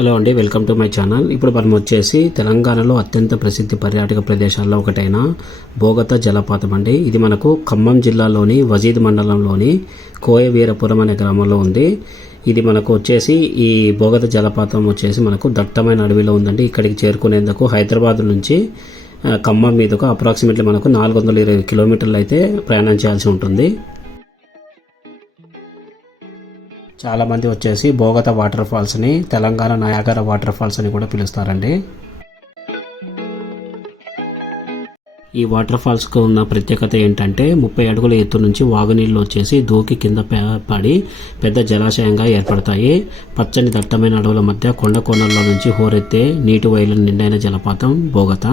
Hello అండి, welcome to my channel. ఇప్పుడు మనం వచ్చేసి తెలంగాణలో అత్యంత ప్రసిద్ధి పర్యాటక ప్రదేశాల్లో ఒకటైన బోగత జలపాతం అండి. ఇది మనకు ఖమ్మం జిల్లాలోని వజీద్ మండలంలోని కోయవీరపురం అనే గ్రామంలో ఉంది. ఇది మనకు వచ్చేసి ఈ బోగత జలపాతం వచ్చేసి మనకు దట్టమైన అడవిలో ఉందండి. ఇక్కడికి చేరుకునేందుకు హైదరాబాద్ నుంచి ఖమ్మం మీదకు అప్రాక్సిమేట్లీ మనకు 420 కిలోమీటర్లు అయితే ప్రయాణం చేయాల్సి ఉంటుంది. చాలామంది వచ్చేసి బోగత వాటర్ ఫాల్స్ని తెలంగాణ నయాగరా వాటర్ ఫాల్స్ అని కూడా పిలుస్తారండి. ఈ వాటర్ ఫాల్స్కు ఉన్న ప్రత్యేకత ఏంటంటే 30 అడుగుల ఎత్తు నుంచి వాగునీళ్ళు వచ్చేసి దూకి కింద పడి పెద్ద జలాశయంగా ఏర్పడతాయి. పచ్చని దట్టమైన అడవుల మధ్య కొండ కోణల్లో నుంచి హోరెత్తే నీటి వైల నిండైన జలపాతం బోగత.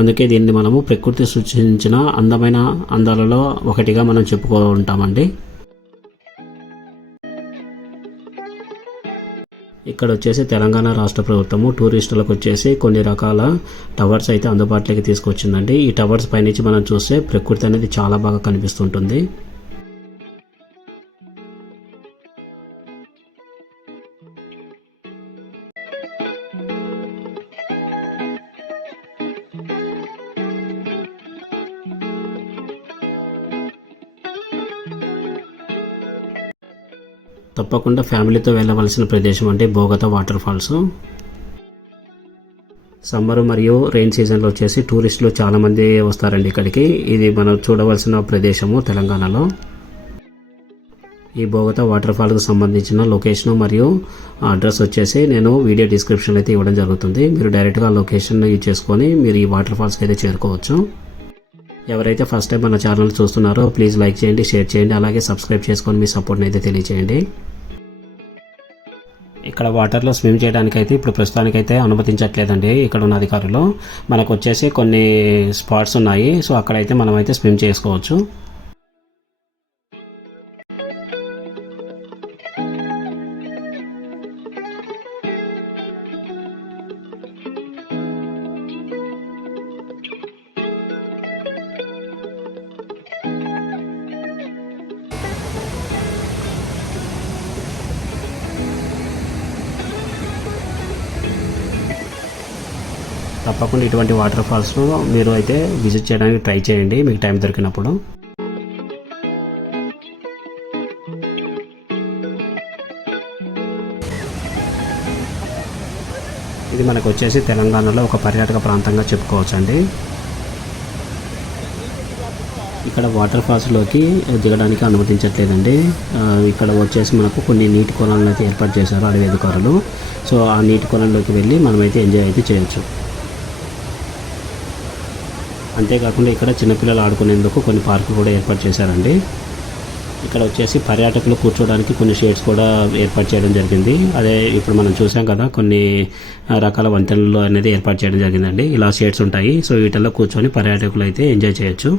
అందుకే దీన్ని మనము ప్రకృతి సృష్టించిన అందమైన అందాలలో ఒకటిగా మనం చెప్పుకుంటామండి. ఇక్కడ వచ్చేసి తెలంగాణ రాష్ట్ర ప్రభుత్వము టూరిస్టులకు వచ్చేసి కొన్ని రకాల టవర్స్ అయితే అందుబాటులోకి తీసుకొచ్చిందండి. ఈ టవర్స్ పైనుంచి మనం చూస్తే ప్రకృతి అనేది చాలా బాగా కనిపిస్తుంటుంది. తప్పకుండా ఫ్యామిలీతో వెళ్ళవలసిన ప్రదేశం అంటే బోగత వాటర్ ఫాల్స్. సమ్మర్ మరియు రెయిన్ సీజన్లో వచ్చేసి టూరిస్టులు చాలామంది వస్తారండి ఇక్కడికి. ఇది మనం చూడవలసిన ప్రదేశము తెలంగాణలో. ఈ బోగత వాటర్ ఫాల్కి సంబంధించిన లొకేషన్ మరియు అడ్రస్ వచ్చేసి నేను వీడియో డిస్క్రిప్షన్లో అయితే ఇవ్వడం జరుగుతుంది. మీరు డైరెక్ట్గా లొకేషన్ యూజ్ చేసుకొని మీరు ఈ వాటర్ ఫాల్స్కి అయితే చేరుకోవచ్చు. ఎవరైతే ఫస్ట్ టైం మన ఛానల్ చూస్తున్నారో ప్లీజ్ లైక్ చేయండి, షేర్ చేయండి, అలాగే సబ్స్క్రైబ్ చేసుకొని మీ సపోర్ట్ని అయితే తెలియజేయండి. ఇక్కడ వాటర్లో స్విమ్ చేయడానికి అయితే ఇప్పుడు ప్రస్తుతానికైతే అనుమతించట్లేదండి ఇక్కడ ఉన్న అధికారులు. మనకు వచ్చేసి కొన్ని స్పాట్స్ ఉన్నాయి, సో అక్కడైతే మనం అయితే స్విమ్ చేసుకోవచ్చు. తప్పకుండా ఇటువంటి వాటర్ ఫాల్స్ మీరు అయితే విజిట్ చేయడానికి ట్రై చేయండి మీకు టైం దొరికినప్పుడు. ఇది మనకు వచ్చేసి తెలంగాణలో ఒక పర్యాటక ప్రాంతంగా చెప్పుకోవచ్చండి. ఇక్కడ వాటర్ ఫాల్స్లోకి దిగడానికి అనుమతించట్లేదండి. ఇక్కడ వచ్చేసి మనకు కొన్ని నీటి కొలాలను అయితే ఏర్పాటు చేశారు అడవి అధికారులు. సో ఆ నీటి కొలంలోకి వెళ్ళి మనమైతే ఎంజాయ్ అయితే చేయొచ్చు. అంతేకాకుండా ఇక్కడ చిన్నపిల్లలు ఆడుకునేందుకు కొన్ని పార్కులు కూడా ఏర్పాటు చేశారండి. ఇక్కడ వచ్చేసి పర్యాటకులు కూర్చోడానికి కొన్ని షేడ్స్ కూడా ఏర్పాటు చేయడం జరిగింది. అదే ఇప్పుడు మనం చూసాం కదా, కొన్ని రకాల వంతెనలు అనేది ఏర్పాటు చేయడం జరిగిందండి. ఇలా షేడ్స్ ఉంటాయి, సో వీటిల్లో కూర్చొని పర్యాటకులు అయితే ఎంజాయ్ చేయొచ్చు.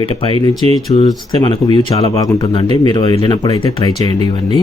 వీటిపై నుంచి చూస్తే మనకు వ్యూ చాలా బాగుంటుందండి. మీరు వెళ్ళినప్పుడు అయితే ట్రై చేయండి ఇవన్నీ.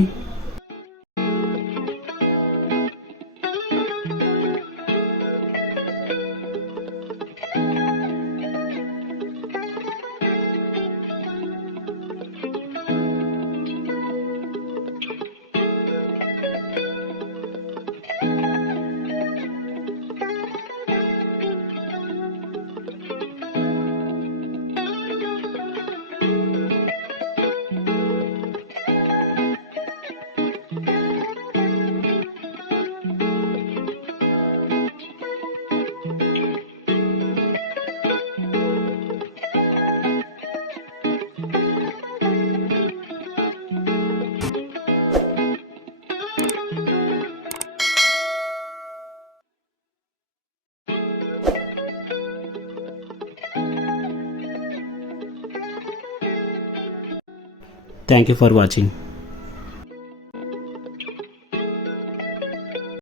Thank you for watching.